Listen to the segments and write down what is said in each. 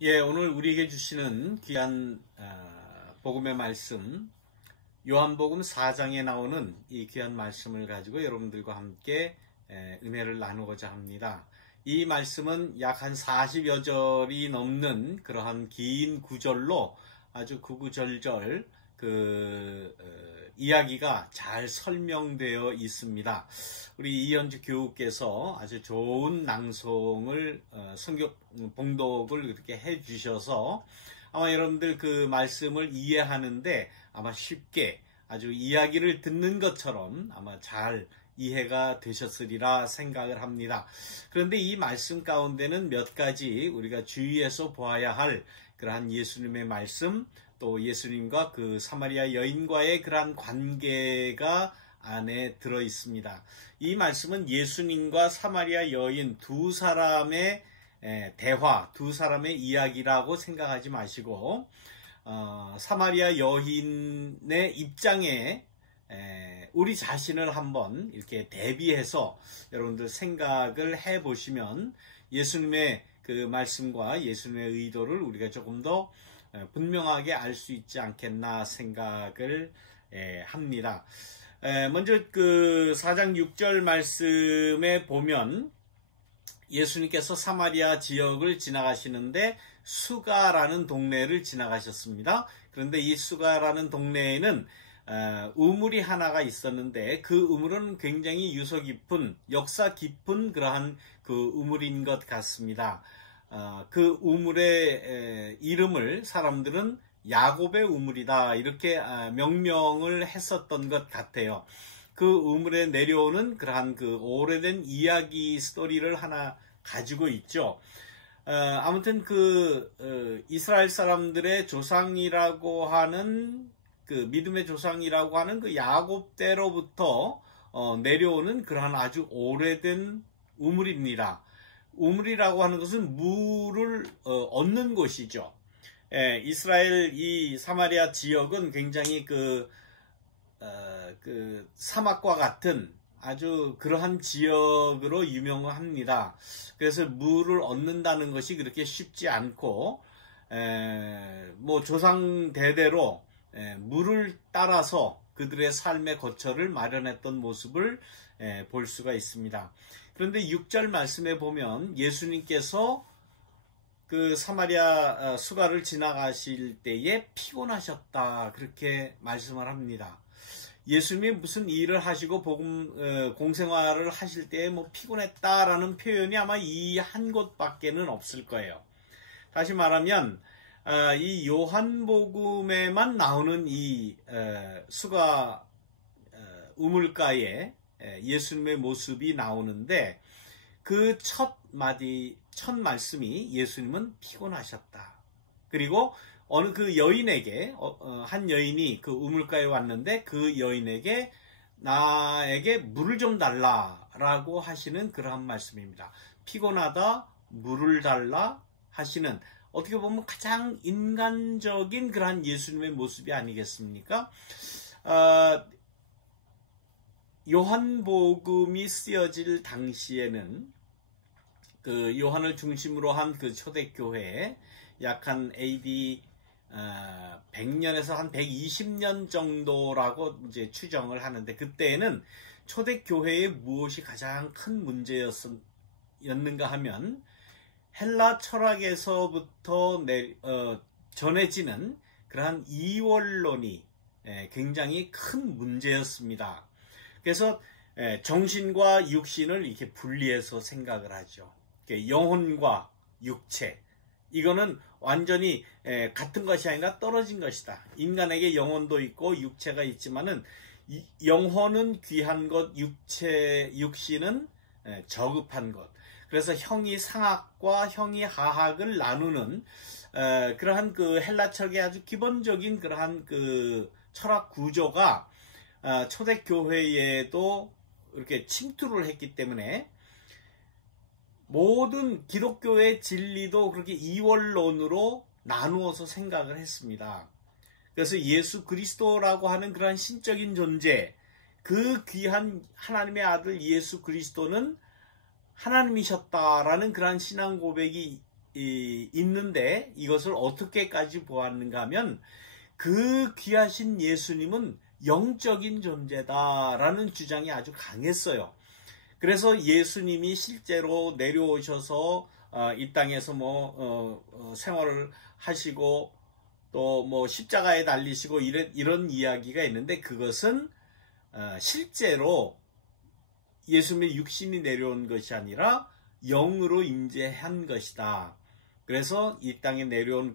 예, 오늘 우리에게 주시는 귀한 복음의 말씀, 요한복음 4장에 나오는 이 귀한 말씀을 가지고 여러분들과 함께 은혜를 나누고자 합니다. 이 말씀은 약 한 40여 절이 넘는 그러한 긴 구절로 아주 구구절절 이야기가 잘 설명되어 있습니다. 우리 이현주 교우께서 아주 좋은 낭송을 성경 봉독을 그렇게 해주셔서 아마 여러분들 그 말씀을 이해하는데 아마 쉽게 아주 이야기를 듣는 것처럼 아마 잘 이해가 되셨으리라 생각을 합니다. 그런데 이 말씀 가운데는 몇 가지 우리가 주의해서 보아야 할 그러한 예수님의 말씀, 또 예수님과 그 사마리아 여인과의 그러한 관계가 안에 들어 있습니다. 이 말씀은 예수님과 사마리아 여인 두 사람의 대화, 두 사람의 이야기라고 생각하지 마시고 사마리아 여인의 입장에 우리 자신을 한번 이렇게 대비해서 여러분들 생각을 해보시면 예수님의 그 말씀과 예수님의 의도를 우리가 조금 더 분명하게 알 수 있지 않겠나 생각을 합니다. 먼저 그 4장 6절 말씀에 보면 예수님께서 사마리아 지역을 지나가시는데 수가라는 동네를 지나가셨습니다. 그런데 이 수가라는 동네에는 우물이 하나가 있었는데 그 우물은 굉장히 유서 깊은, 역사 깊은 그러한 그 우물인 것 같습니다. 그 우물의 이름을 사람들은 야곱의 우물이다 이렇게 명명을 했었던 것 같아요. 그 우물에 내려오는 그러한 그 오래된 이야기 스토리를 하나 가지고 있죠. 아무튼 이스라엘 사람들의 조상이라고 하는 그 믿음의 조상이라고 하는 그 야곱 때로부터 내려오는 그러한 아주 오래된 우물입니다. 우물이라고 하는 것은 물을 얻는 곳이죠. 이스라엘 이 사마리아 지역은 굉장히 그 사막과 같은 아주 그러한 지역으로 유명합니다. 그래서 물을 얻는다는 것이 그렇게 쉽지 않고 뭐 조상 대대로 물을 따라서 그들의 삶의 거처를 마련했던 모습을 볼 수가 있습니다. 그런데 6절 말씀에 보면 예수님께서 그 사마리아 수가를 지나가실 때에 피곤하셨다 그렇게 말씀을 합니다. 예수님이 무슨 일을 하시고 복음 공생활을 하실 때에 뭐 피곤했다라는 표현이 아마 이 한 곳밖에는 없을 거예요. 다시 말하면 이 요한복음에만 나오는 이 수가 우물가에 예수님의 모습이 나오는데 그 첫 말씀이 예수님은 피곤하셨다. 그리고 어느 그 여인에게 한 여인이 그 우물가에 왔는데 그 여인에게 나에게 물을 좀 달라라고 하시는 그러한 말씀입니다. 피곤하다, 물을 달라 하시는 어떻게 보면 가장 인간적인 그러한 예수님의 모습이 아니겠습니까? 요한복음이 쓰여질 당시에는 그 요한을 중심으로 한 그 초대교회에 약 한 AD 100년에서 한 120년 정도라고 이제 추정을 하는데 그때에는 초대교회의 무엇이 가장 큰 문제였는가 하면 헬라 철학에서부터 전해지는 그러한 이원론이 굉장히 큰 문제였습니다. 그래서 정신과 육신을 이렇게 분리해서 생각을 하죠. 영혼과 육체, 이거는 완전히 같은 것이 아니라 떨어진 것이다. 인간에게 영혼도 있고 육체가 있지만은 영혼은 귀한 것, 육신은 저급한 것. 그래서 형이 상학과 형이 하학을 나누는 그러한 그 헬라 철학의 아주 기본적인 그러한 그 철학 구조가 초대교회에도 이렇게 침투를 했기 때문에 모든 기독교의 진리도 그렇게 이원론으로 나누어서 생각을 했습니다. 그래서 예수 그리스도라고 하는 그러한 신적인 존재, 그 귀한 하나님의 아들 예수 그리스도는 하나님이셨다라는 그러한 신앙 고백이 있는데 이것을 어떻게까지 보았는가 하면 그 귀하신 예수님은 영적인 존재다라는 주장이 아주 강했어요. 그래서 예수님이 실제로 내려오셔서 이 땅에서 생활을 하시고 또 십자가에 달리시고 이런 이야기가 있는데 그것은 실제로 예수님의 육신이 내려온 것이 아니라 영으로 임재한 것이다. 그래서 이 땅에 내려온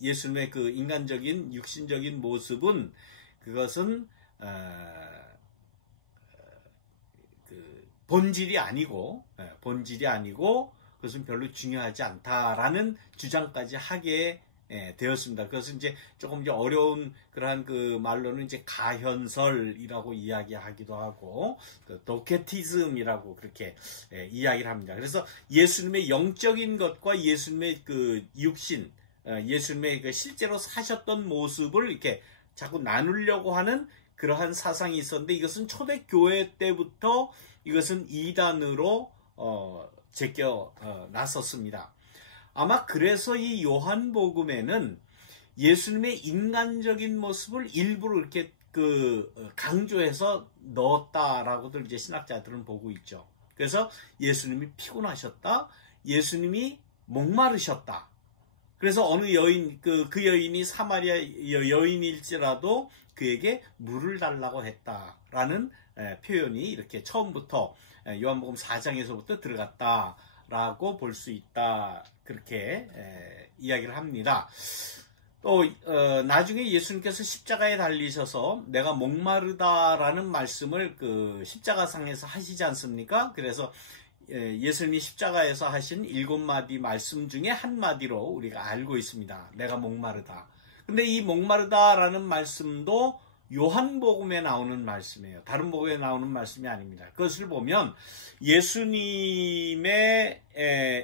예수님의 그 인간적인 육신적인 모습은 그것은 본질이 아니고 그것은 별로 중요하지 않다라는 주장까지 하게 되었습니다. 그것은 이제 조금 이제 어려운 그러한 그 말로는 이제 가현설이라고 이야기하기도 하고 도케티즘이라고 그렇게 이야기를 합니다. 그래서 예수님의 영적인 것과 예수님의 그 육신, 예수님의 그 실제로 사셨던 모습을 이렇게 자꾸 나누려고 하는 그러한 사상이 있었는데 이것은 초대교회 때부터 이것은 이단으로 제껴 나섰습니다. 아마 그래서 이 요한복음에는 예수님의 인간적인 모습을 일부러 이렇게 강조해서 넣었다라고들 이제 신학자들은 보고 있죠. 그래서 예수님이 피곤하셨다, 예수님이 목마르셨다. 그래서 어느 여인, 그 여인이 사마리아 여인일지라도 그에게 물을 달라고 했다라는 표현이 이렇게 처음부터 요한복음 4장에서부터 들어갔다라고 볼 수 있다. 그렇게 이야기를 합니다. 또 나중에 예수님께서 십자가에 달리셔서 내가 목마르다라는 말씀을 그 십자가상에서 하시지 않습니까? 그래서 예수님이 십자가에서 하신 7마디 말씀 중에 한 마디로 우리가 알고 있습니다. 내가 목마르다. 근데 이 목마르다라는 말씀도 요한복음에 나오는 말씀이에요. 다른 복음에 나오는 말씀이 아닙니다. 그것을 보면 예수님의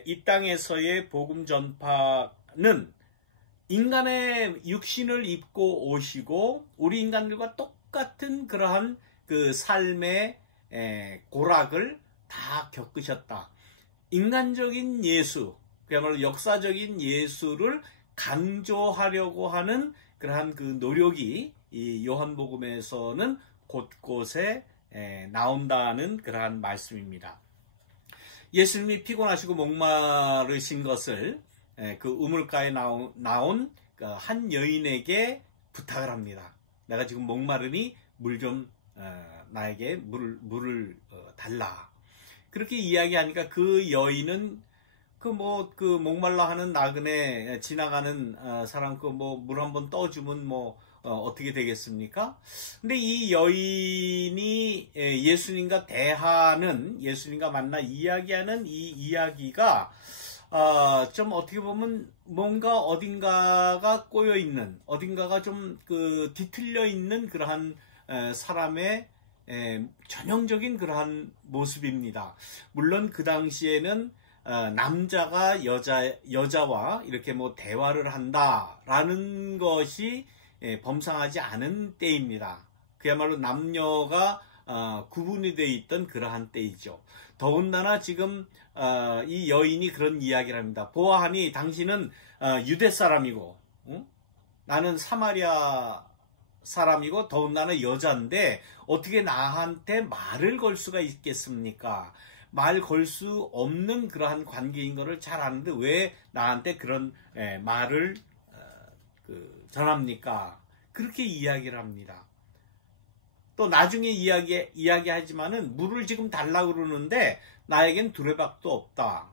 이 땅에서의 복음 전파는 인간의 육신을 입고 오시고 우리 인간들과 똑같은 그러한 그 삶의 고락을 다 겪으셨다. 인간적인 예수, 그야말로 역사적인 예수를 강조하려고 하는 그러한 그 노력이 이 요한복음에서는 곳곳에 나온다는 그러한 말씀입니다. 예수님이 피곤하시고 목마르신 것을 그 우물가에 나온 한 여인에게 부탁을 합니다. 내가 지금 목마르니 나에게 물을 달라. 그렇게 이야기하니까 그 여인은 목말라 하는 나그네 지나가는 사람 물 한번 떠주면 어떻게 되겠습니까? 근데 이 여인이 예수님과 예수님과 만나 이야기하는 이 이야기가 좀 어떻게 보면 뭔가 어딘가가 꼬여 있는, 어딘가가 좀 뒤틀려 있는 그러한 사람의 전형적인 그러한 모습입니다. 물론 그 당시에는 남자가 여자와 이렇게 대화를 한다라는 것이 범상하지 않은 때입니다. 그야말로 남녀가 구분이 되어 있던 그러한 때이죠. 더군다나 지금 이 여인이 그런 이야기를 합니다. 보아하니 당신은 유대 사람이고 나는 사마리아 사람이고 더군다나 여자인데 어떻게 나한테 말을 걸 수가 있겠습니까? 말 걸 수 없는 그러한 관계인 것을 잘 아는데 왜 나한테 그런 말을 전합니까? 그렇게 이야기를 합니다. 또 나중에 이야기하지만은 물을 지금 달라고 그러는데 나에겐 두레박도 없다.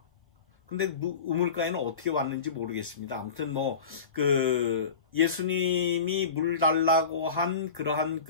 근데 우물가에는 어떻게 왔는지 모르겠습니다. 아무튼 예수님이 물 달라고 한 그러한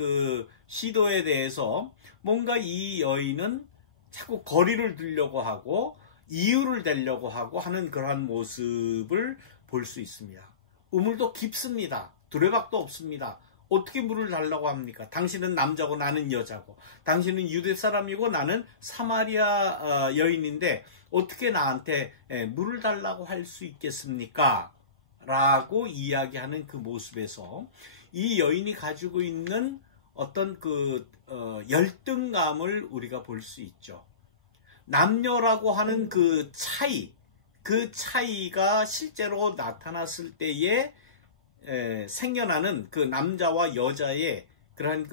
시도에 대해서 뭔가 이 여인은 자꾸 거리를 두려고 하고 이유를 대려고 하는 그러한 모습을 볼 수 있습니다. 우물도 깊습니다. 두레박도 없습니다. 어떻게 물을 달라고 합니까? 당신은 남자고 나는 여자고 당신은 유대 사람이고 나는 사마리아 여인인데 어떻게 나한테 물을 달라고 할 수 있겠습니까? 라고 이야기하는 그 모습에서 이 여인이 가지고 있는 어떤 열등감을 우리가 볼 수 있죠. 남녀라고 하는 그 차이, 그 차이가 실제로 나타났을 때에 생겨나는 그 남자와 여자의 그러한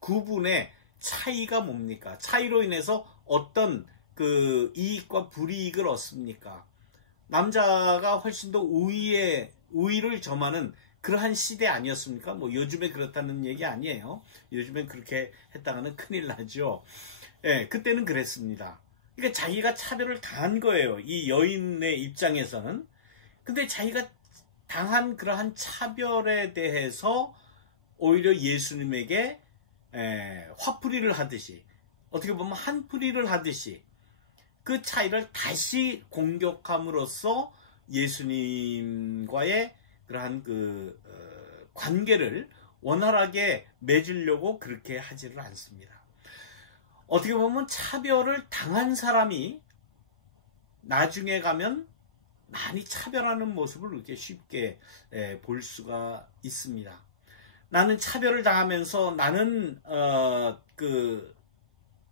구분의 차이가 뭡니까? 차이로 인해서 어떤 그 이익과 불이익을 얻습니까? 남자가 훨씬 더 우위를 점하는 그러한 시대 아니었습니까? 뭐 요즘에 그렇다는 얘기 아니에요. 요즘엔 그렇게 했다가는 큰일 나죠. 예, 그때는 그랬습니다. 그러니까 자기가 차별을 당한 거예요. 이 여인의 입장에서는. 근데 자기가 당한 그러한 차별에 대해서 오히려 예수님에게 화풀이를 하듯이, 어떻게 보면 한풀이를 하듯이 그 차이를 다시 공격함으로써 예수님과의 그러한 관계를 원활하게 맺으려고 그렇게 하지를 않습니다. 어떻게 보면 차별을 당한 사람이 나중에 가면 많이 차별하는 모습을 이렇게 쉽게 볼 수가 있습니다. 나는 차별을 당하면서 나는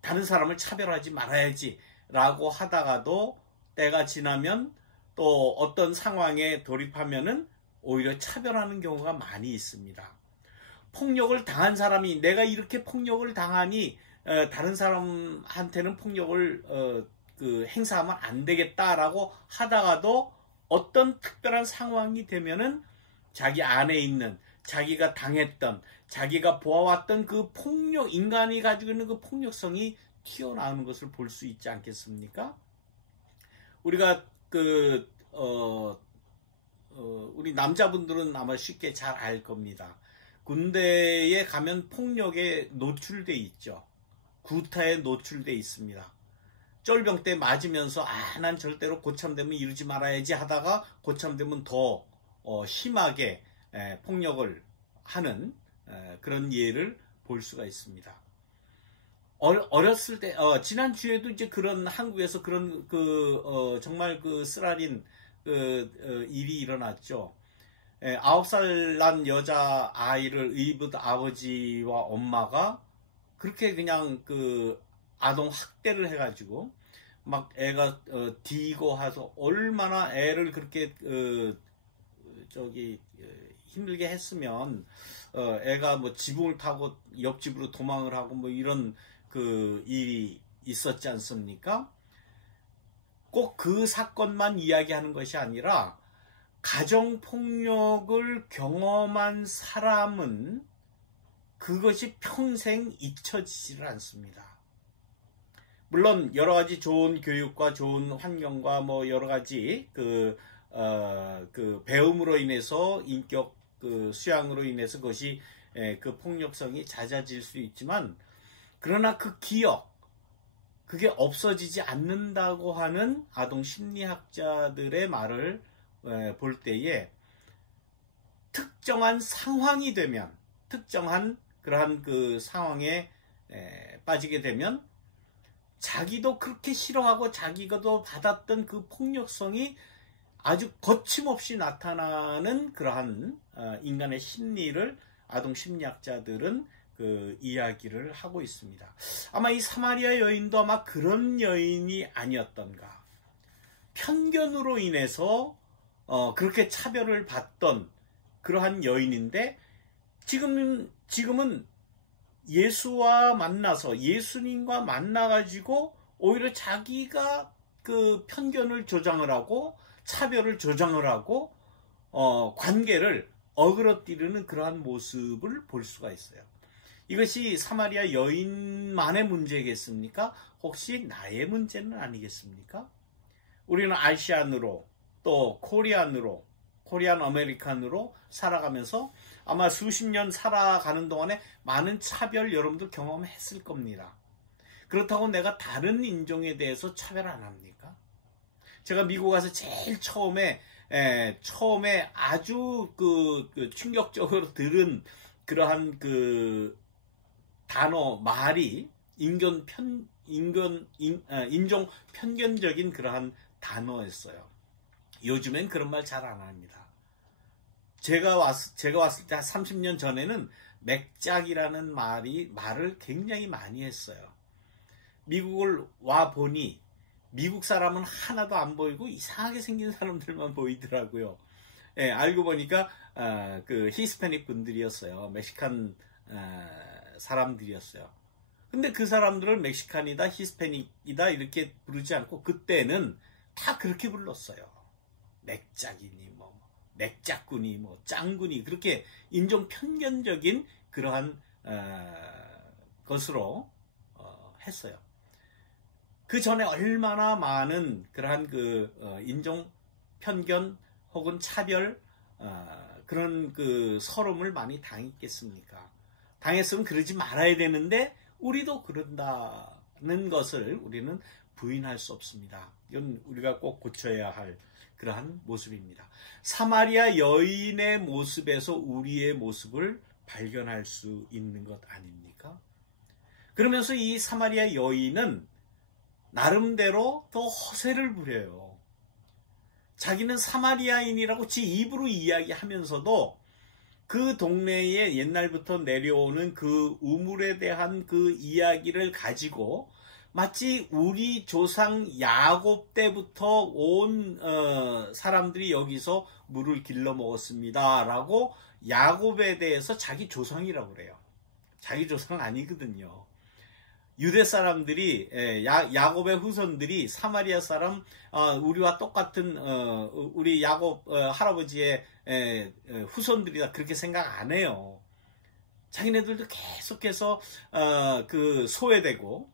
다른 사람을 차별하지 말아야지 라고 하다가도 때가 지나면 또 어떤 상황에 돌입하면은 오히려 차별하는 경우가 많이 있습니다. 폭력을 당한 사람이 내가 이렇게 폭력을 당하니 다른 사람한테는 폭력을 행사하면 안 되겠다라고 하다가도 어떤 특별한 상황이 되면은 자기 안에 있는 자기가 당했던 자기가 보아왔던 그 폭력, 인간이 가지고 있는 그 폭력성이 튀어나오는 것을 볼 수 있지 않겠습니까? 우리가 우리 남자분들은 아마 쉽게 잘 알 겁니다. 군대에 가면 폭력에 노출돼 있죠. 구타에 노출돼 있습니다. 쫄병 때 맞으면서 난 절대로 고참되면 이러지 말아야지 하다가 고참되면 더 심하게 폭력을 하는 그런 예를 볼 수가 있습니다. 어렸을 때 지난주에도 이제 그런 한국에서 그런 정말 쓰라린 일이 일어났죠. 9살 난 여자 아이를 의붓 아버지와 엄마가 그렇게 그냥 아동 학대를 해가지고 막 애가 뒤고 해서 얼마나 애를 그렇게 힘들게 했으면 애가 뭐 지붕을 타고 옆집으로 도망을 하고 뭐 이런 일이 있었지 않습니까? 꼭 그 사건만 이야기하는 것이 아니라 가정폭력을 경험한 사람은 그것이 평생 잊혀지지를 않습니다. 물론 여러 가지 좋은 교육과 좋은 환경과 뭐 여러 가지 배움으로 인해서 인격 수양으로 인해서 그것이 그 폭력성이 잦아질 수 있지만 그러나 그 기억 그게 없어지지 않는다고 하는 아동 심리학자들의 말을 볼 때에 특정한 상황이 되면 특정한 그러한 상황에 빠지게 되면 자기도 그렇게 싫어하고 자기도 받았던 그 폭력성이 아주 거침없이 나타나는 그러한 인간의 심리를 아동 심리학자들은 이야기를 하고 있습니다. 아마 이 사마리아 여인도 아마 그런 여인이 아니었던가. 편견으로 인해서 그렇게 차별을 받던 그러한 여인인데 지금은 예수와 만나서 예수님과 만나가지고 오히려 자기가 그 편견을 조장을 하고 차별을 조장을 하고 관계를 어그러뜨리는 그러한 모습을 볼 수가 있어요. 이것이 사마리아 여인만의 문제겠습니까? 혹시 나의 문제는 아니겠습니까? 우리는 아시안으로 또 코리안 아메리칸으로 살아가면서 아마 수십 년 살아가는 동안에 많은 차별 여러분들 경험했을 겁니다. 그렇다고 내가 다른 인종에 대해서 차별 안 합니까? 제가 미국 가서 제일 처음에 아주 충격적으로 들은 그러한 단어 말이 인종 편견적인 그러한 단어였어요. 요즘엔 그런 말 잘 안 합니다. 제가 왔을 때 한 30년 전에는 맥작이라는 말을 굉장히 많이 했어요. 미국을 와 보니 미국 사람은 하나도 안 보이고 이상하게 생긴 사람들만 보이더라고요. 예, 알고 보니까 그 히스패닉 분들이었어요. 멕시칸 사람들이었어요. 근데 그 사람들을 멕시칸이다, 히스패닉이다 이렇게 부르지 않고 그때는 다 그렇게 불렀어요. 맥작이니 뭐 맥작군이 뭐 짱군이 그렇게 인종 편견적인 그러한 것으로 했어요. 그 전에 얼마나 많은 그러한 인종 편견 혹은 차별 그런 그 서름을 많이 당했겠습니까? 당했으면 그러지 말아야 되는데 우리도 그런다는 것을 우리는 부인할 수 없습니다. 이건 우리가 꼭 고쳐야 할 그러한 모습입니다. 사마리아 여인의 모습에서 우리의 모습을 발견할 수 있는 것 아닙니까? 그러면서 이 사마리아 여인은 나름대로 또 허세를 부려요. 자기는 사마리아인이라고 지 입으로 이야기하면서도 그 동네에 옛날부터 내려오는 그 우물에 대한 그 이야기를 가지고 마치 우리 조상 야곱 때부터 온 사람들이 여기서 물을 길러 먹었습니다 라고 야곱에 대해서 자기 조상이라고 그래요. 자기 조상 아니거든요. 유대 사람들이 야곱의 후손들이 사마리아 사람 우리와 똑같은 우리 야곱 할아버지의 후손들이다 그렇게 생각 안 해요. 자기네들도 계속해서 그 소외되고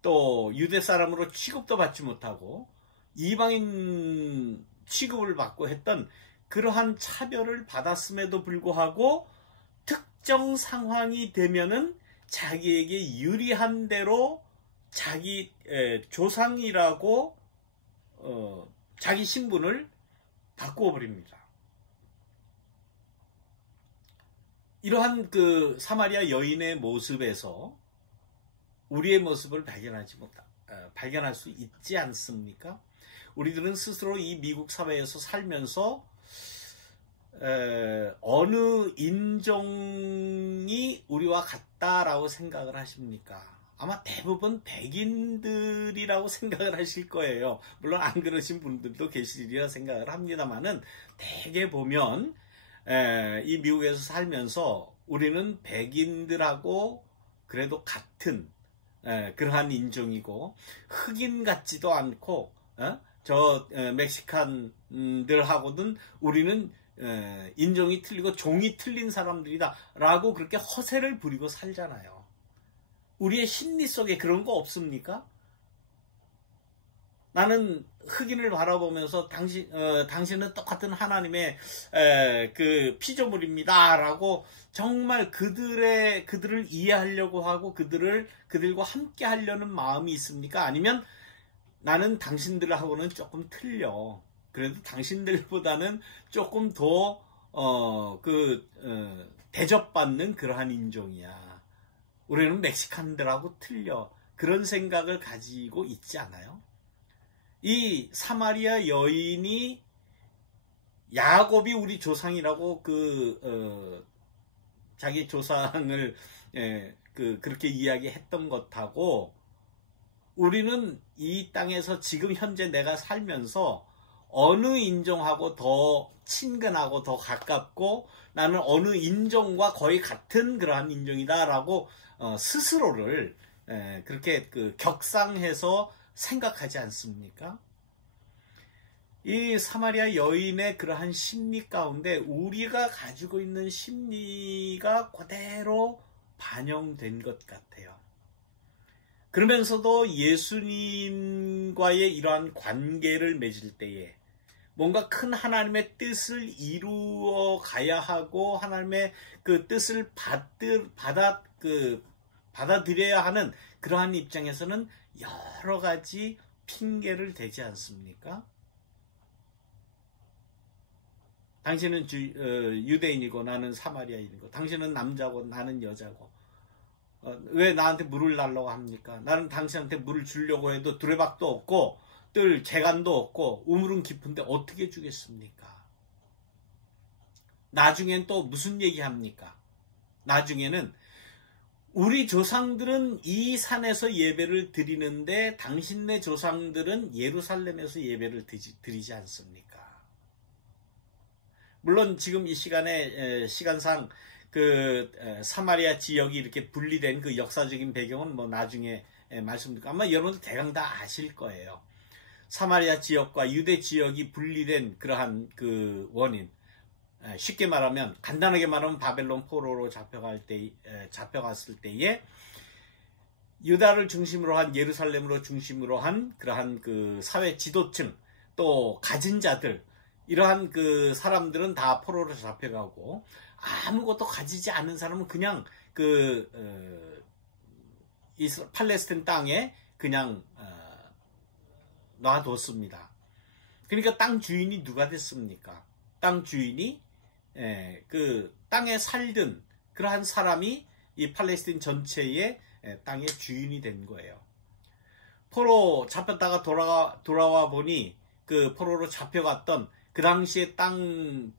또 유대 사람으로 취급도 받지 못하고 이방인 취급을 받고 했던 그러한 차별을 받았음에도 불구하고 특정 상황이 되면은 자기에게 유리한 대로 자기 조상이라고 자기 신분을 바꾸어 버립니다. 이러한 그 사마리아 여인의 모습에서 우리의 모습을 발견할 수 있지 않습니까? 우리들은 스스로 이 미국 사회에서 살면서 어느 인종이 우리와 같다라고 생각을 하십니까? 아마 대부분 백인들이라고 생각을 하실 거예요. 물론 안 그러신 분들도 계시리라 생각을 합니다만은 대개 보면 이 미국에서 살면서 우리는 백인들하고 그래도 같은 그러한 인종이고 흑인 같지도 않고 멕시칸들하고는 우리는 인종이 틀리고 종이 틀린 사람들이다 라고 그렇게 허세를 부리고 살잖아요. 우리의 심리 속에 그런 거 없습니까? 나는 흑인을 바라보면서 당신은 똑같은 하나님의 그 피조물입니다 라고 정말 그들을 이해하려고 하고 그들과 함께 하려는 마음이 있습니까? 아니면 나는 당신들하고는 조금 틀려. 그래도 당신들보다는 조금 더 대접받는 그러한 인종이야. 우리는 멕시칸들하고 틀려. 그런 생각을 가지고 있지 않아요? 이 사마리아 여인이 야곱이 우리 조상이라고 자기 조상을 그렇게 이야기했던 것하고 우리는 이 땅에서 지금 현재 내가 살면서 어느 인종하고 더 친근하고 더 가깝고 나는 어느 인종과 거의 같은 그러한 인종이다라고 스스로를 그렇게 격상해서 생각하지 않습니까? 이 사마리아 여인의 그러한 심리 가운데 우리가 가지고 있는 심리가 그대로 반영된 것 같아요. 그러면서도 예수님과의 이러한 관계를 맺을 때에 뭔가 큰 하나님의 뜻을 이루어 가야 하고 하나님의 그 뜻을 받아들여야 하는 그러한 입장에서는 여러 가지 핑계를 대지 않습니까? 당신은 유대인이고 나는 사마리아인이고 당신은 남자고 나는 여자고 왜 나한테 물을 달라고 합니까? 나는 당신한테 물을 주려고 해도 두레박도 없고 뜰 재간도 없고 우물은 깊은데 어떻게 주겠습니까? 나중엔 또 무슨 얘기합니까? 나중에는 우리 조상들은 이 산에서 예배를 드리는데 당신네 조상들은 예루살렘에서 예배를 드리지 않습니까? 물론 지금 이 시간상 그 사마리아 지역이 이렇게 분리된 그 역사적인 배경은 뭐 나중에 말씀드릴까 아마 여러분들 대강 다 아실 거예요. 사마리아 지역과 유대 지역이 분리된 그러한 그 원인, 쉽게 말하면 간단하게 말하면 바벨론 포로로 잡혀갔을 때에 유다를 중심으로 한 예루살렘으로 중심으로 한 그러한 그 사회 지도층 또 가진 자들 이러한 그 사람들은 다 포로로 잡혀가고 아무것도 가지지 않은 사람은 그냥 그 팔레스타인 땅에 그냥 놔뒀습니다. 그러니까 땅 주인이 누가 됐습니까? 땅 주인이 그 땅에 살던 그러한 사람이 이 팔레스타인 전체의 땅의 주인이 된 거예요. 포로 잡혔다가 돌아와 보니 그 포로로 잡혀갔던 그 당시에 땅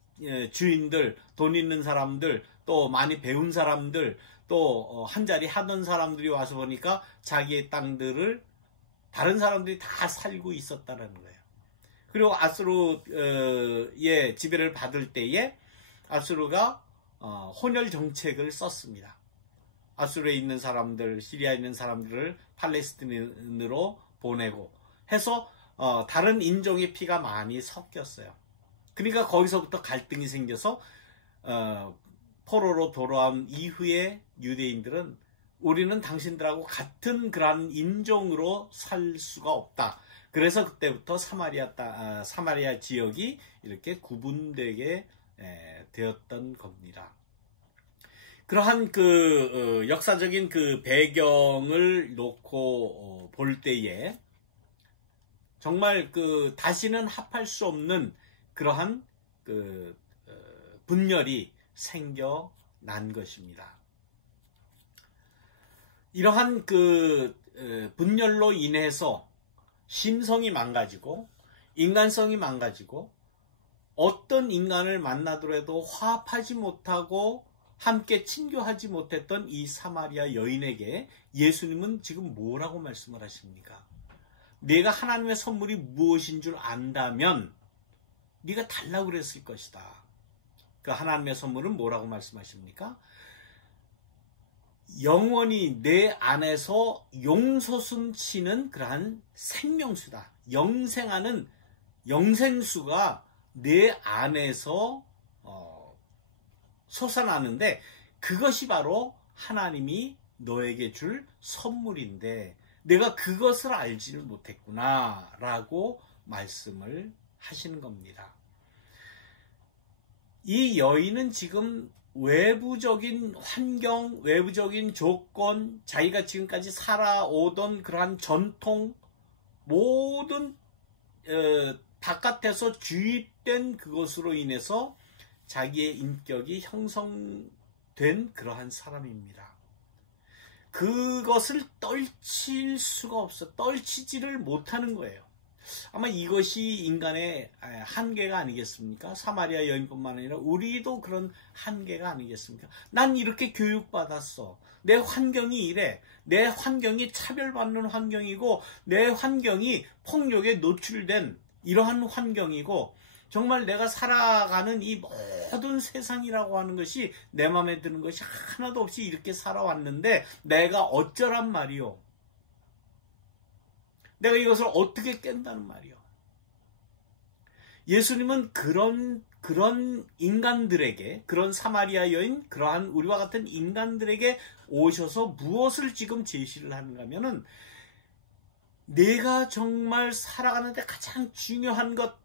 주인들, 돈 있는 사람들, 또 많이 배운 사람들, 또 한 자리 하던 사람들이 와서 보니까 자기의 땅들을 다른 사람들이 다 살고 있었다는 거예요. 그리고 아수르의 지배를 받을 때에 아수르가 혼혈 정책을 썼습니다. 아수르에 있는 사람들, 시리아에 있는 사람들을 팔레스타인으로 보내고 해서 다른 인종의 피가 많이 섞였어요. 그러니까 거기서부터 갈등이 생겨서 포로로 돌아온 이후에 유대인들은 우리는 당신들하고 같은 그런 인종으로 살 수가 없다. 그래서 그때부터 사마리아 지역이 이렇게 구분되게 되었던 겁니다. 그러한 그 역사적인 그 배경을 놓고 볼 때에 정말 그 다시는 합할 수 없는 그러한 그 분열이 생겨난 것입니다. 이러한 그 분열로 인해서 심성이 망가지고 인간성이 망가지고 어떤 인간을 만나더라도 화합하지 못하고 함께 친교하지 못했던 이 사마리아 여인에게 예수님은 지금 뭐라고 말씀을 하십니까? 내가 하나님의 선물이 무엇인 줄 안다면 네가 달라고 그랬을 것이다. 그 하나님의 선물은 뭐라고 말씀하십니까? 영원히 내 안에서 용솟음치는 그러한 생명수다. 영생하는 영생수가 내 안에서 솟아나는데 그것이 바로 하나님이 너에게 줄 선물인데 내가 그것을 알지를 못했구나 라고 말씀을 하시는 겁니다. 이 여인은 지금 외부적인 환경, 외부적인 조건, 자기가 지금까지 살아오던 그러한 전통, 모든 바깥에서 주입된 그것으로 인해서 자기의 인격이 형성된 그러한 사람입니다. 그것을 떨칠 수가 없어. 떨치지를 못하는 거예요. 아마 이것이 인간의 한계가 아니겠습니까? 사마리아 여인뿐만 아니라 우리도 그런 한계가 아니겠습니까? 난 이렇게 교육받았어. 내 환경이 이래. 내 환경이 차별받는 환경이고 내 환경이 폭력에 노출된 이러한 환경이고 정말 내가 살아가는 이 모든 세상이라고 하는 것이 내 마음에 드는 것이 하나도 없이 이렇게 살아왔는데 내가 어쩌란 말이오. 내가 이것을 어떻게 깬다는 말이오. 예수님은 그런 인간들에게, 그런 사마리아 여인, 그러한 우리와 같은 인간들에게 오셔서 무엇을 지금 제시를 하는가 하면은 내가 정말 살아가는데 가장 중요한 것,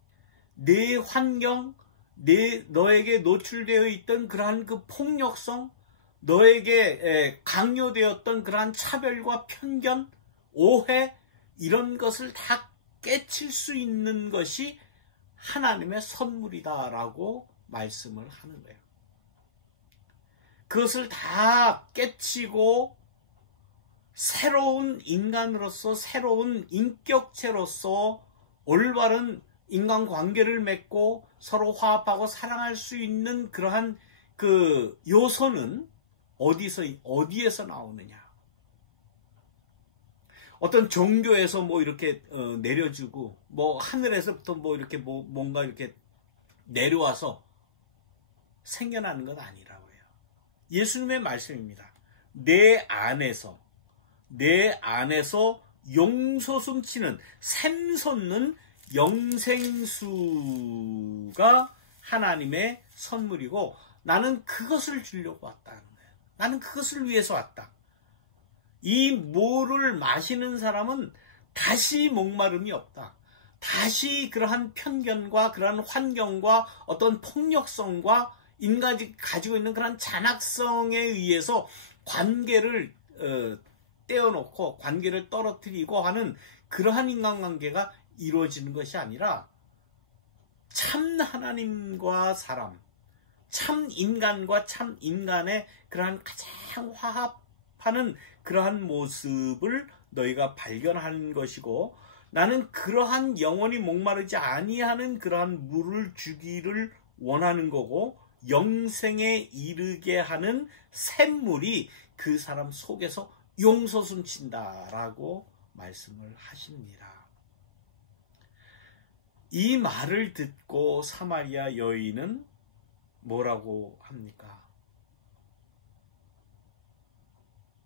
내 환경, 너에게 노출되어 있던 그러한 그 폭력성, 너에게 강요되었던 그러한 차별과 편견, 오해, 이런 것을 다 깨칠 수 있는 것이 하나님의 선물이다라고 말씀을 하는 거예요. 그것을 다 깨치고 새로운 인간으로서, 새로운 인격체로서 올바른 인간관계를 맺고 서로 화합하고 사랑할 수 있는 그러한 그 요소는 어디에서 나오느냐? 어떤 종교에서 뭐 이렇게 내려주고, 뭐 하늘에서부터 뭐 이렇게 뭔가 이렇게 내려와서 생겨나는 것 아니라고 해요. 예수님의 말씀입니다. 내 안에서 용솟음치는 샘솟는 영생수가 하나님의 선물이고, 나는 그것을 주려고 왔다는 거예요. 나는 그것을 위해서 왔다. 이 물을 마시는 사람은 다시 목마름이 없다. 다시 그러한 편견과 그러한 환경과 어떤 폭력성과 인간이 가지고 있는 그런 잔악성에 의해서 관계를 떼어놓고 관계를 떨어뜨리고 하는 그러한 인간관계가 이루어지는 것이 아니라 참 하나님과 사람, 참 인간과 참 인간의 그러한 가장 화합하는 그러한 모습을 너희가 발견하는 것이고, 나는 그러한 영원히 목마르지 아니하는 그러한 물을 주기를 원하는 거고, 영생에 이르게 하는 샘물이 그 사람 속에서 용솟음친다라고 말씀을 하십니다. 이 말을 듣고 사마리아 여인은 뭐라고 합니까?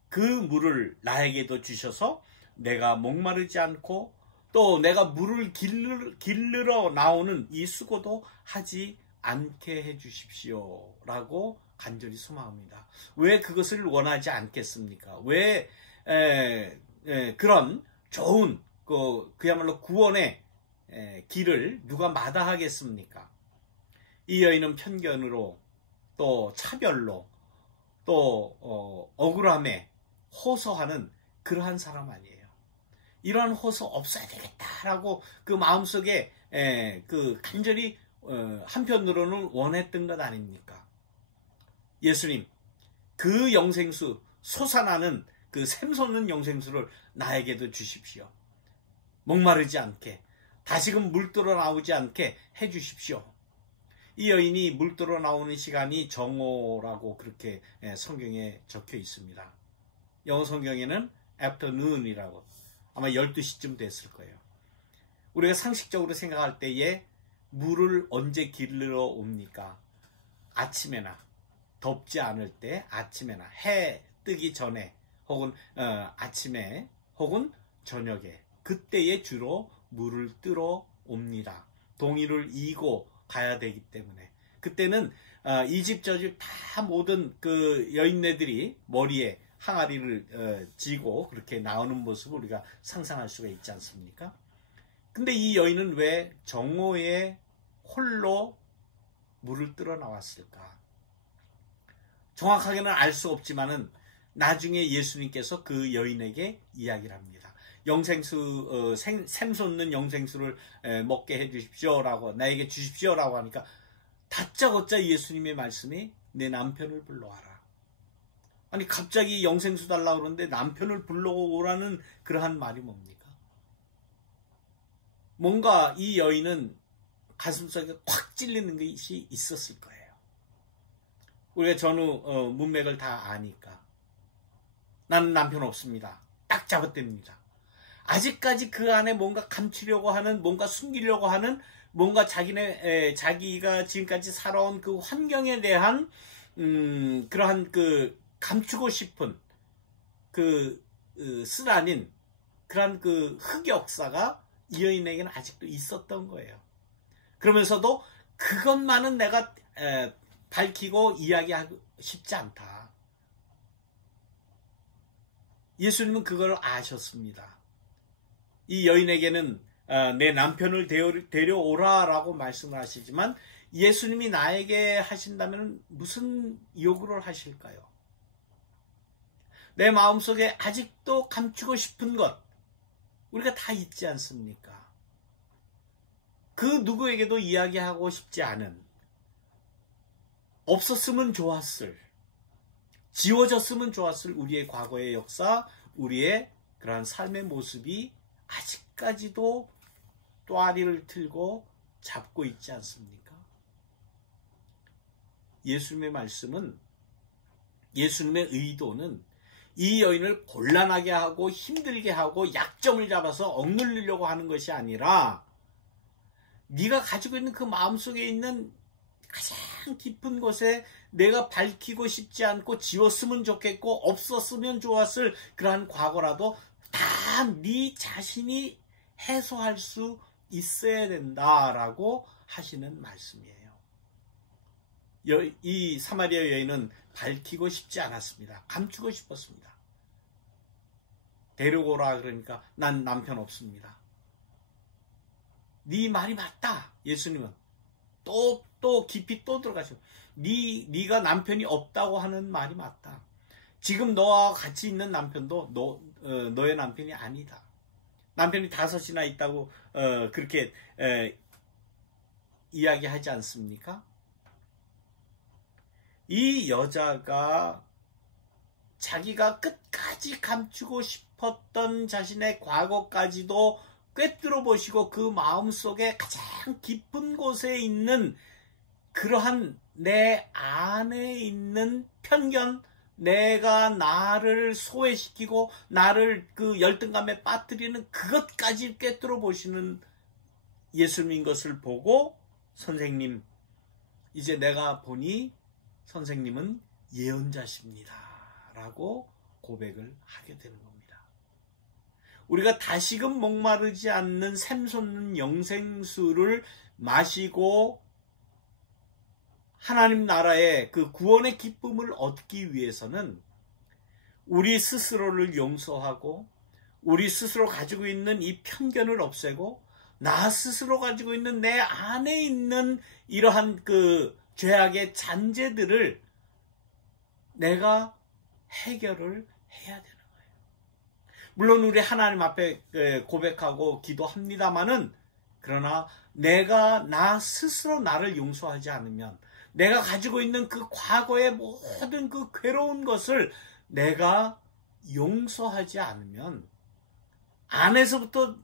그 물을 나에게도 주셔서 내가 목마르지 않고 또 내가 물을 길르러 나오는 이 수고도 하지 않게 해주십시오 라고 간절히 소망합니다. 왜 그것을 원하지 않겠습니까? 왜 그런 좋은 그야말로 구원의 길을 누가 마다하겠습니까? 이 여인은 편견으로 또 차별로 또 억울함에 호소하는 그러한 사람 아니에요. 이러한 호소 없어야 되겠다라고 그 마음속에 그 간절히 한편으로는 원했던 것 아닙니까? 예수님, 그 영생수, 솟아나는 그 샘솟는 영생수를 나에게도 주십시오. 목마르지 않게, 다시금 물들어 나오지 않게 해주십시오. 이 여인이 물들어 나오는 시간이 정오라고 그렇게 성경에 적혀 있습니다. 영어 성경에는 afternoon이라고, 아마 12시쯤 됐을 거예요. 우리가 상식적으로 생각할 때에 물을 언제 길르러 옵니까? 아침에나, 덥지 않을 때 아침에나, 해 뜨기 전에, 혹은 아침에, 혹은 저녁에, 그때에 주로 물을 뜨러 옵니다. 동이를 이고 가야 되기 때문에. 그때는 이 집 저 집 다 모든 그 여인네들이 머리에 항아리를 쥐고 그렇게 나오는 모습을 우리가 상상할 수가 있지 않습니까? 근데 이 여인은 왜 정오에 홀로 물을 뜨러 나왔을까? 정확하게는 알 수 없지만은 나중에 예수님께서 그 여인에게 이야기를 합니다. 영생수, 샘솟는 영생수를 먹게 해주십시오라고, 나에게 주십시오라고 하니까 다짜고짜 예수님의 말씀이 내 남편을 불러와라. 아니 갑자기 영생수 달라고 그러는데 남편을 불러오라는 그러한 말이 뭡니까? 뭔가 이 여인은 가슴속에 콱 찔리는 것이 있었을 거예요. 우리가 전후 문맥을 다 아니까. 나는 남편 없습니다. 딱 잡아댑니다. 아직까지 그 안에 뭔가 감추려고 하는, 뭔가 숨기려고 하는, 뭔가 자기가 지금까지 살아온 그 환경에 대한 그러한 그 감추고 싶은 그 쓰라린 그러한 그 흑역사가 이 여인에게는 아직도 있었던 거예요. 그러면서도 그것만은 내가 밝히고 이야기하고 싶지 않다. 예수님은 그걸 아셨습니다. 이 여인에게는 내 남편을 데려오라라고 말씀을 하시지만 예수님이 나에게 하신다면 무슨 요구를 하실까요? 내 마음속에 아직도 감추고 싶은 것, 우리가 다 있지 않습니까? 그 누구에게도 이야기하고 싶지 않은, 없었으면 좋았을, 지워졌으면 좋았을 우리의 과거의 역사, 우리의 그러한 삶의 모습이 아직까지도 또아리를 틀고 잡고 있지 않습니까? 예수님의 말씀은 예수님의 의도는 이 여인을 곤란하게 하고 힘들게 하고 약점을 잡아서 억눌리려고 하는 것이 아니라 네가 가지고 있는 그 마음속에 있는 가장 깊은 곳에 내가 밝히고 싶지 않고 지웠으면 좋겠고 없었으면 좋았을 그러한 과거라도 다 네 자신이 해소할 수 있어야 된다라고 하시는 말씀이에요. 이 사마리아 여인은 밝히고 싶지 않았습니다. 감추고 싶었습니다. 데리고 오라 그러니까 난 남편 없습니다. 네 말이 맞다. 예수님은 또 깊이 또 들어가셔. 네가 남편이 없다고 하는 말이 맞다. 지금 너와 같이 있는 남편도 너의 남편이 아니다. 남편이 5이나 있다고 그렇게 이야기하지 않습니까? 이 여자가 자기가 끝까지 감추고 싶었던 자신의 과거까지도 꿰뚫어 보시고 그 마음속에 가장 깊은 곳에 있는 그러한 내 안에 있는 편견, 내가 나를 소외시키고 나를 그 열등감에 빠뜨리는 그것까지 꿰뚫어 보시는 예수님인 것을 보고 선생님, 이제 내가 보니 선생님은 예언자십니다 라고 고백을 하게 되는 겁니다. 우리가 다시금 목마르지 않는 샘솟는 영생수를 마시고 하나님 나라의 그 구원의 기쁨을 얻기 위해서는 우리 스스로를 용서하고 우리 스스로 가지고 있는 이 편견을 없애고 나 스스로 가지고 있는 내 안에 있는 이러한 그 죄악의 잔재들을 내가 해결을 해야 되는 거예요. 물론 우리 하나님 앞에 고백하고 기도합니다마는 그러나 내가 나 스스로 나를 용서하지 않으면 내가 가지고 있는 그 과거의 모든 그 괴로운 것을 내가 용서하지 않으면 안에서부터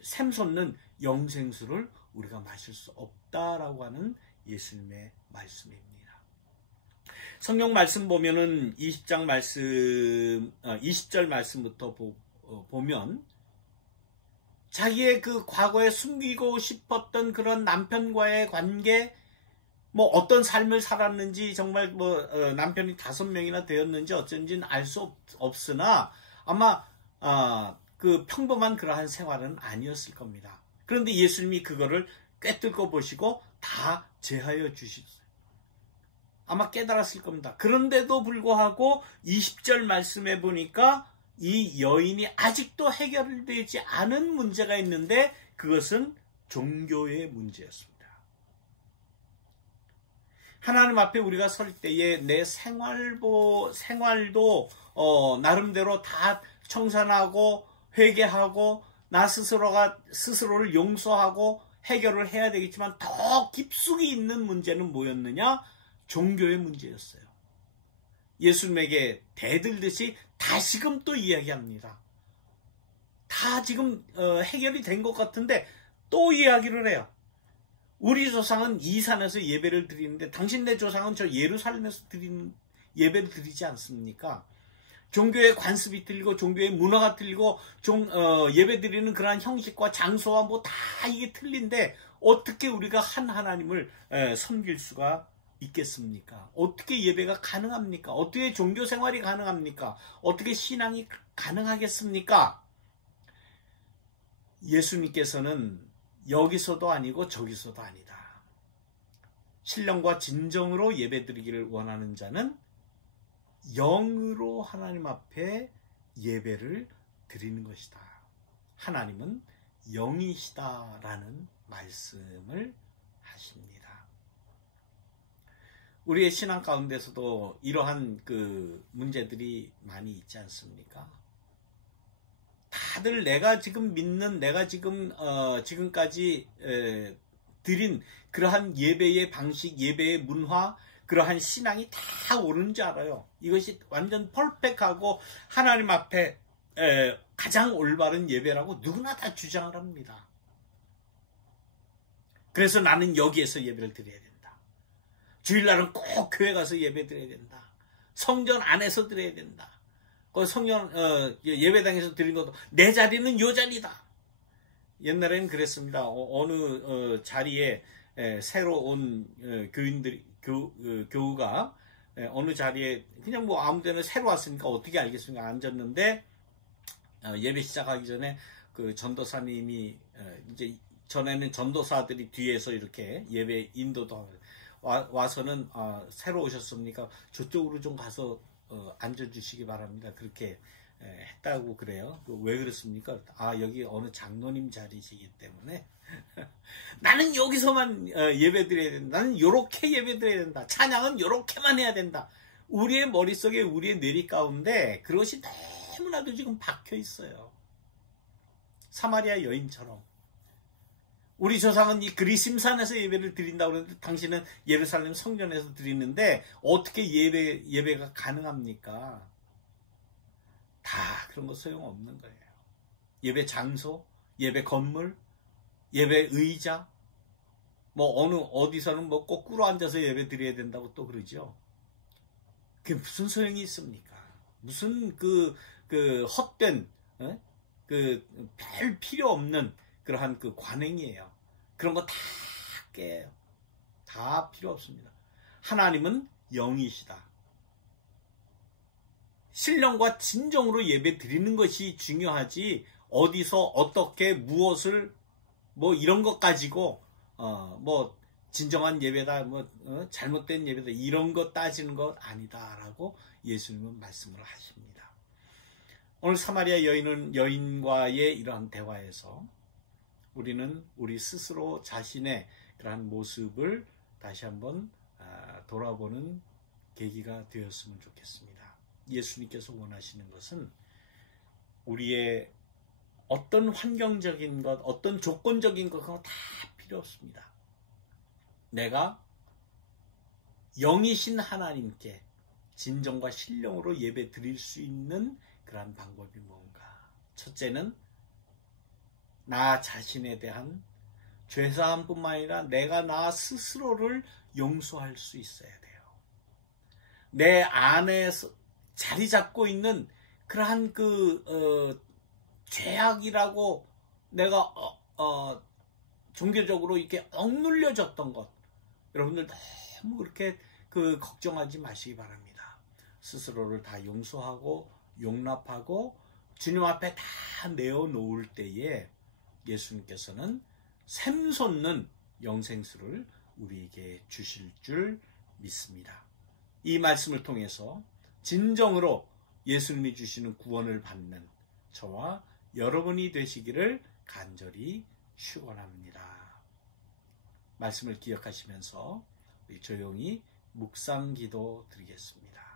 샘솟는 영생수를 우리가 마실 수 없다라고 하는 예수님의 말씀입니다. 성경 말씀 보면은 20장 말씀, 20절 말씀부터 보면 자기의 그 과거에 숨기고 싶었던 그런 남편과의 관계, 뭐 어떤 삶을 살았는지 정말 남편이 5명이나 되었는지 어쩐지는 알 수 없으나 아마 그 평범한 그러한 생활은 아니었을 겁니다. 그런데 예수님이 그거를 꿰뚫고 보시고 다 제하여 주셨어요. 아마 깨달았을 겁니다. 그런데도 불구하고 20절 말씀에 보니까 이 여인이 아직도 해결되지 않은 문제가 있는데 그것은 종교의 문제였습니다. 하나님 앞에 우리가 설 때에 내 생활도 나름대로 다 청산하고 회개하고 나 스스로가 스스로를 용서하고 해결을 해야 되겠지만 더 깊숙이 있는 문제는 뭐였느냐? 종교의 문제였어요. 예수님에게 대들듯이 다시금 또 이야기합니다. 다 지금 해결이 된 것 같은데 또 이야기를 해요. 우리 조상은 이 산에서 예배를 드리는데 당신네 조상은 저 예루살렘에서 드리는 예배를 드리지 않습니까? 종교의 관습이 틀리고 종교의 문화가 틀리고 예배 드리는 그러한 형식과 장소와 뭐 다 이게 틀린데 어떻게 우리가 한 하나님을 섬길 수가 있겠습니까? 어떻게 예배가 가능합니까? 어떻게 종교 생활이 가능합니까? 어떻게 신앙이 가능하겠습니까? 예수님께서는 여기서도 아니고 저기서도 아니다. 신령과 진정으로 예배드리기를 원하는 자는 영으로 하나님 앞에 예배를 드리는 것이다. 하나님은 영이시다라는 말씀을 하십니다. 우리의 신앙 가운데서도 이러한 그 문제들이 많이 있지 않습니까? 다들 내가 지금 믿는, 내가 지금까지 드린 그러한 예배의 방식, 예배의 문화, 그러한 신앙이 다 옳은지 알아요. 이것이 완전 퍼펙트하고 하나님 앞에 가장 올바른 예배라고 누구나 다 주장을 합니다. 그래서 나는 여기에서 예배를 드려야 된다. 주일날은 꼭 교회 가서 예배 드려야 된다. 성전 안에서 드려야 된다. 그 성전 예배당에서 드린 것도 내 자리는 요 자리다. 옛날에는 그랬습니다. 어느 자리에 새로 온 교우가 어느 자리에 그냥 뭐 아무데나 새로 왔으니까 어떻게 알겠습니까? 앉았는데 예배 시작하기 전에 그 전도사님이 이제 전에는 전도사들이 뒤에서 이렇게 예배 인도도 하고 와서는 새로 오셨습니까? 저쪽으로 좀 가서 앉아주시기 바랍니다. 그렇게 했다고 그래요. 왜 그렇습니까? 여기 어느 장로님 자리시기 때문에 나는 여기서만 예배 드려야 된다. 나는 요렇게 예배 드려야 된다. 찬양은 요렇게만 해야 된다. 우리의 머릿속에 우리의 뇌리 가운데 그것이 너무나도 지금 박혀 있어요. 사마리아 여인처럼. 우리 조상은 이 그리심산에서 예배를 드린다고 그러는데 당신은 예루살렘 성전에서 드리는데 어떻게 예배가 가능합니까? 다 그런 거 소용없는 거예요. 예배 장소, 예배 건물, 예배 의자, 뭐 어디서는 뭐 거꾸로 앉아서 예배 드려야 된다고 또 그러죠. 그게 무슨 소용이 있습니까? 무슨 그 헛된 별 필요 없는 그러한 그 관행이에요. 그런 거 다 깨요. 다 필요 없습니다. 하나님은 영이시다. 신령과 진정으로 예배 드리는 것이 중요하지 어디서 어떻게 무엇을 뭐 이런 것 가지고 뭐 진정한 예배다 잘못된 예배다 이런 거 따지는 것 아니다라고 예수님은 말씀을 하십니다. 오늘 사마리아 여인과의 이러한 대화에서 우리는 우리 스스로 자신의 그러한 모습을 다시 한번 돌아보는 계기가 되었으면 좋겠습니다. 예수님께서 원하시는 것은 우리의 어떤 환경적인 것, 어떤 조건적인 것 그거 다 필요 없습니다. 내가 영이신 하나님께 진정과 신령으로 예배 드릴 수 있는 그러한 방법이 뭔가? 첫째는 나 자신에 대한 죄사함뿐만 아니라 내가 나 스스로를 용서할 수 있어야 돼요. 내 안에서 자리 잡고 있는 그러한 죄악이라고 내가 종교적으로 이렇게 억눌려졌던 것, 여러분들 너무 그렇게 걱정하지 마시기 바랍니다. 스스로를 다 용서하고 용납하고 주님 앞에 다 내어놓을 때에 예수님께서는 샘솟는 영생수를 우리에게 주실 줄 믿습니다. 이 말씀을 통해서 진정으로 예수님이 주시는 구원을 받는 저와 여러분이 되시기를 간절히 축원합니다. 말씀을 기억하시면서 조용히 묵상 기도 드리겠습니다.